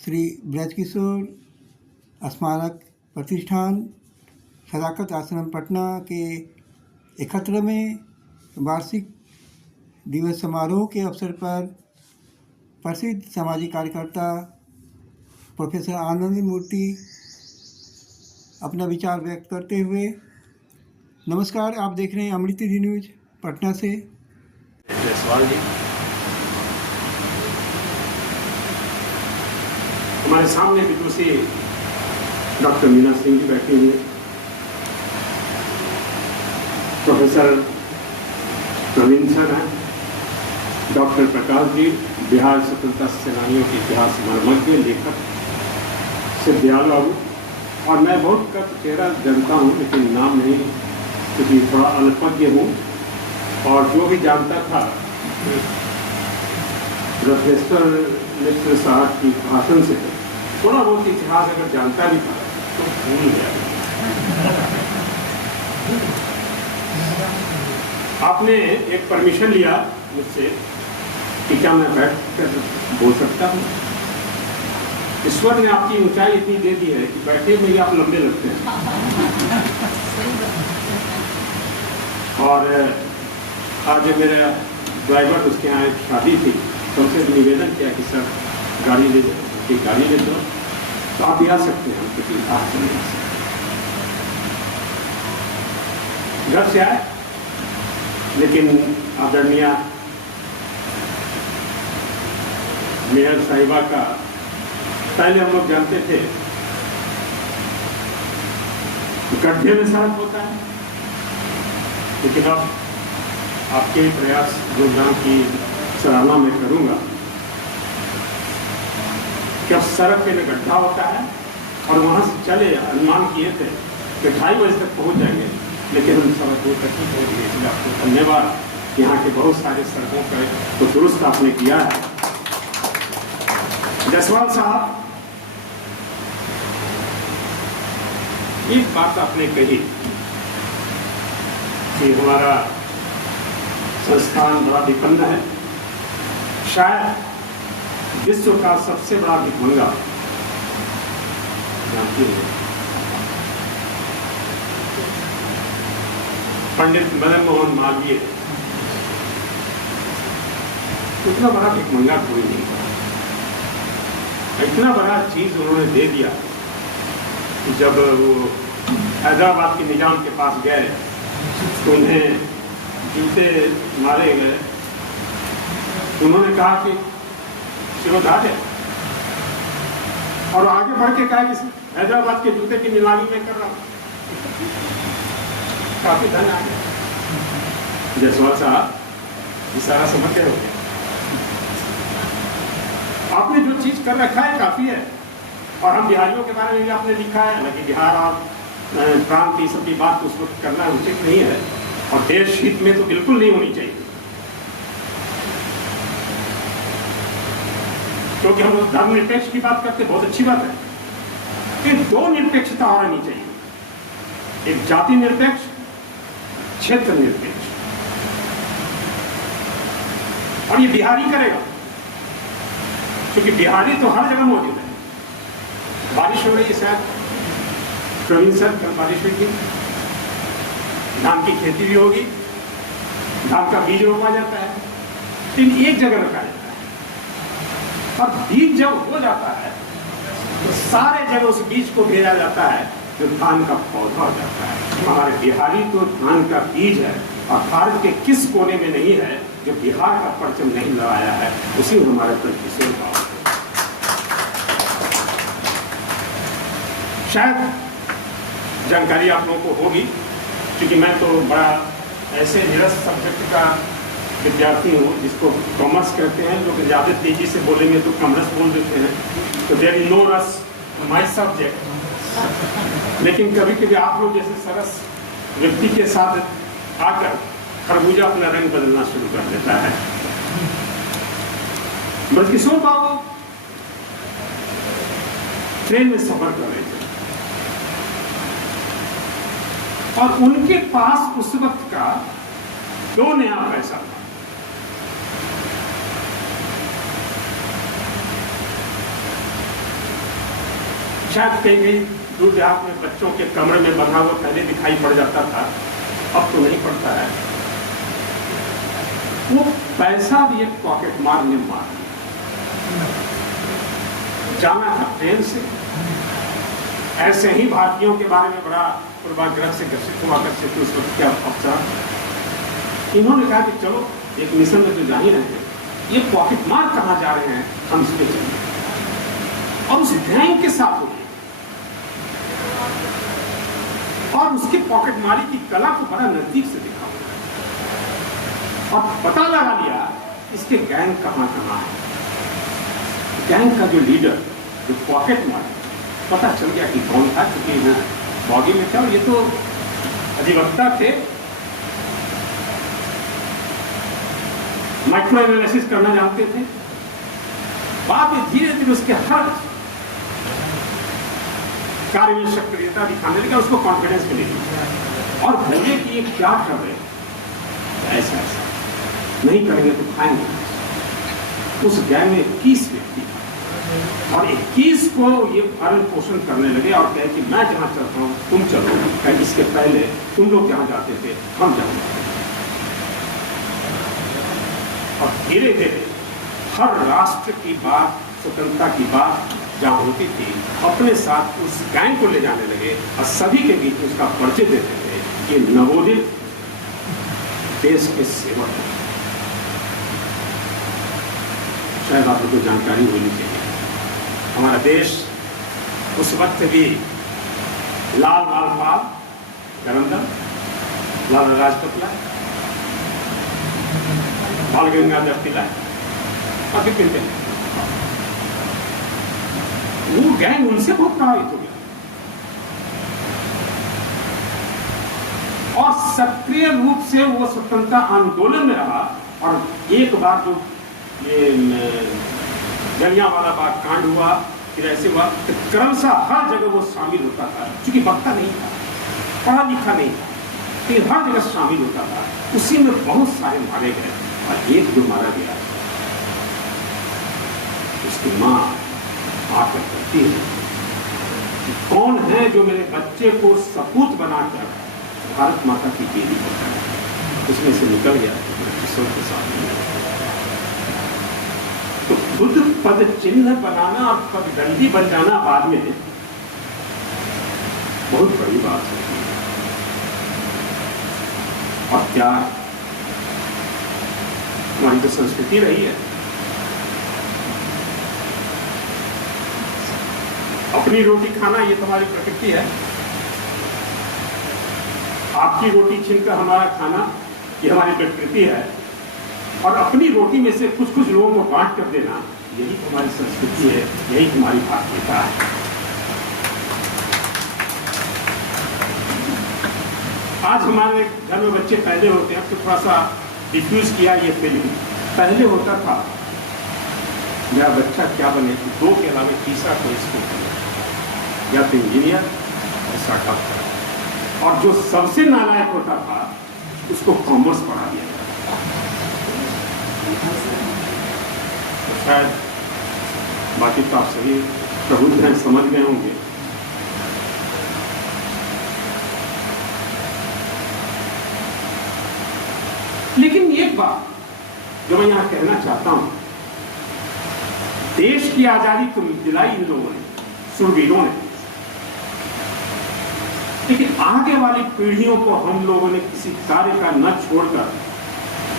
श्री ब्रजकिशोर स्मारक प्रतिष्ठान सदाकत आश्रम पटना के 71वें वार्षिक दिवस समारोह के अवसर पर प्रसिद्ध सामाजिक कार्यकर्ता प्रोफेसर आनंद मूर्ति अपना विचार व्यक्त करते हुए। नमस्कार, आप देख रहे हैं अमृत न्यूज पटना से। जायसवाल जी, हमारे सामने विदुषी डॉक्टर मीना सिंह जी बैठे हुए, प्रोफेसर प्रवीण सर हैं, डॉक्टर प्रकाश जी बिहार स्वतंत्रता सेनानियों के इतिहास मर्मज्ञ लेखक सिद्दयाल बाबू, और मैं बहुत का चेहरा जानता हूँ लेकिन नाम नहीं, क्योंकि थोड़ा अल्पज्ञ हूँ और जो भी जानता था प्रोफेसर मिश्र साहब की भाषण से थोड़ा बहुत इतिहास अगर जानता भी था तो भूल गया। आपने एक परमिशन लिया मुझसे कि क्या मैं बैठ कर बोल सकता हूँ। ईश्वर ने आपकी ऊंचाई इतनी दे दी है कि बैठे में ही आप लंबे लगते हैं। और आज मेरा ड्राइवर, उसके यहाँ एक शादी थी, तो उनसे निवेदन किया कि सर गाड़ी ले दो, तो आप भी आ सकते हैं, क्योंकि आप नहीं आ सकते। घर से आए, लेकिन आदरणीय मेयर साहिबा का पहले हम लोग जानते थे गड्ढे में सड़क होता है, लेकिन अब आपके प्रयास योगदान की सराहना मैं करूंगा कि अब सड़क पे गड्ढा होता है और वहां से चले, अनुमान किए थे कि 2:30 बजे तक पहुंच जाएंगे, लेकिन हम सड़क दूर तक ही पहुंच गए। इसलिए आपको धन्यवाद। यहाँ के बहुत सारे सड़कों पर तो दुरुस्त आपने किया है। जायसवाल साहब, एक बात आपने कही कि हमारा संस्थान बड़ा विपन्न है, शायद विश्व का सबसे बड़ा भिखमंगा। पंडित मदन मोहन मालवीय, इतना बड़ा भिखमंगा कोई नहीं था। इतना बड़ा चीज उन्होंने दे दिया कि जब वो हैदराबाद के निजाम के पास गए तो उन्हें जूते मारे गए। उन्होंने कहा कि शिरोधार्य है, और आगे बढ़ के कहा कि हैदराबाद के जूते की नीलामी में कर रहा हूं। काफी धन आ गया। जायसवाल साहब, ये सारा समझते हो, आपने जो चीज कर रखा है काफी है। और हम बिहारियों के बारे में भी आपने लिखा है, हालांकि बिहार और प्रांत, सब की बात उस वक्त करना उचित नहीं है, और देश हित में तो बिल्कुल नहीं होनी चाहिए, क्योंकि हम लोग धर्मनिरपेक्ष की बात करते, बहुत अच्छी बात है, कि 2 निरपेक्षता होनी चाहिए, एक जाति निरपेक्ष, क्षेत्र निरपेक्ष। और ये बिहारी करेगा, क्योंकि बिहारी तो हर जगह मौजूद है। बारिश हो रही है, शायद प्रवीण सर कल बारिश हुई, धान की खेती भी होगी, धान का बीज रोपा जाता है, लेकिन एक जगह रखा जाता है, और बीज जब हो जाता है तो सारे जगह उस बीज को भेजा जाता है, जो धान का पौधा हो जाता है। हमारे बिहारी तो धान का बीज है, और भारत के किस कोने में नहीं है जो बिहार का परचम नहीं लगाया है, उसी में हमारे प्रतिशोध भाव। शायद जानकारी आप लोगों को होगी, क्योंकि मैं तो बड़ा ऐसे निरस सब्जेक्ट का विद्यार्थी हूँ जिसको कॉमर्स कहते हैं। लोग ज़्यादा तेजी से बोलेंगे तो कॉमर्स बोल देते हैं, तो देयर इज नो रस माय सब्जेक्ट। लेकिन कभी कभी आप लोग जैसे सरस व्यक्ति के साथ आकर खरबूजा अपना रंग बदलना शुरू कर देता है। ब्रजकिशोर बाबू ट्रेन में सफर कर रहे थे, और उनके पास उस वक्त का 2 नया पैसा था। शायद कहीं कहीं दूर देहात में बच्चों के कमरे में बंधा हुआ पहले दिखाई पड़ जाता था, अब तो नहीं पड़ता है। वो पैसा भी एक पॉकेट मार ने मार जाना था ट्रेन से। ऐसे ही भारतीयों के बारे में बड़ा पूर्वाग्रह से ग्रसित हुआ करते थे उस वक्त के अफसर। इन्होंने कहा कि चलो एक मिशन में तो जा ही रहे हैं, ये पॉकेट मार कहाँ जा रहे हैं, हम इस पे चलें। और उस गैंग के साथ हुए और उसकी पॉकेट मारी की कला को बड़ा नजदीक से देखा और पता लगा लिया इसके गैंग कहाँ कहाँ है। गैंग का जो लीडर, जो पॉकेट मार, पता चल गया कि कौन था, क्योंकि वो बॉडी में था। ये तो अधिवक्ता थे, माइक्रो एनालिसिस करना जानते थे। बाद में धीरे धीरे उसके हर कार्य में सक्रियता दिखाने लगा, उसको कॉन्फिडेंस मिली और बोले कि ये क्या कर रहे हैं, ऐसा ऐसा नहीं करेंगे तो खाएंगे। उस गैंग में 21 व्यक्ति और 21 को ये भरण पोषण करने लगे और कहे कि मैं जहां चलता हूं तुम चलो, कहीं इसके पहले तुम लोग जहां जाते थे हम जाएंगे। और धीरे धीरे हर राष्ट्र की बात, स्वतंत्रता की बात जहां होती थी, अपने साथ उस गैंग को ले जाने लगे और सभी के बीच उसका परिचय देते थे। ये नवोदित देश के सेवक हैं। शायद आपको तो जानकारी होनी चाहिए, हमारा देश उस वक्त भी लाल पाल गवर्नर, लाल लाजपत राय, बाल गंगाधर तिलक और विपिन चंद्र, वो गैंग उनसे बहुत प्रभावित हो गया और सक्रिय रूप से वो स्वतंत्रता आंदोलन में रहा। और एक बार जो ये जलियांवाला बाग कांड हुआ, फिर ऐसे हुआ, तो क्रमशः हर जगह वो शामिल होता था, क्योंकि वक्ता नहीं था, पढ़ा लिखा नहीं था, लेकिन हर जगह शामिल होता था। उसी में बहुत सारे मारे गए और एक जो मारा गया उसकी माँ आकर कहती है कि कौन है जो मेरे बच्चे को सपूत बनाकर भारत माता की देवी करता है। उसमें से निकल गया किशोर के साथ। तो खुद पद चिन्ह बनाना और पदगंडी बन जाना बाद में बहुत बड़ी बात है। और क्या हमारी तो संस्कृति रही है, अपनी रोटी खाना, ये तुम्हारी प्रकृति है। आपकी रोटी छीनकर हमारा खाना, ये हमारी प्रकृति है। और अपनी रोटी में से कुछ कुछ लोगों को बांट कर देना, यही तुम्हारी संस्कृति है, यही तुम्हारी भारतीयता है। आज हमारे घर में बच्चे पहले होते हैं, तो थोड़ा सा डिफ्यूज किया ये फिल्म। पहले होता था मेरा बच्चा क्या बने, 2 के अलावा तीसरा कोई स्कूल बने, या तो इंजीनियर या डॉक्टर। और जो सबसे नालायक होता था उसको कॉमर्स पढ़ा दिया जाता। तो शायद बाकी तो आप सभी प्रबुद्ध हैं, समझ गए होंगे। लेकिन एक बात जो मैं यहां कहना चाहता हूं, देश की आजादी तो दिलाई इन लोगों ने, शूरवीरों ने, लेकिन आगे वाली पीढ़ियों को हम लोगों ने किसी कार्य का न छोड़कर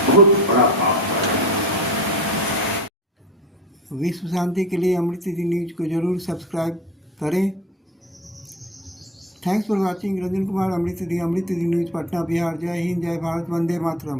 बहुत बड़ा पाप किया। विश्व शांति के लिए अमृत दी न्यूज को जरूर सब्सक्राइब करें। Thanks for watching. Ranjan Kumar, Amrit the news, Patna, Bihar. जय हिंद, जय भारत, वंदे मातरम।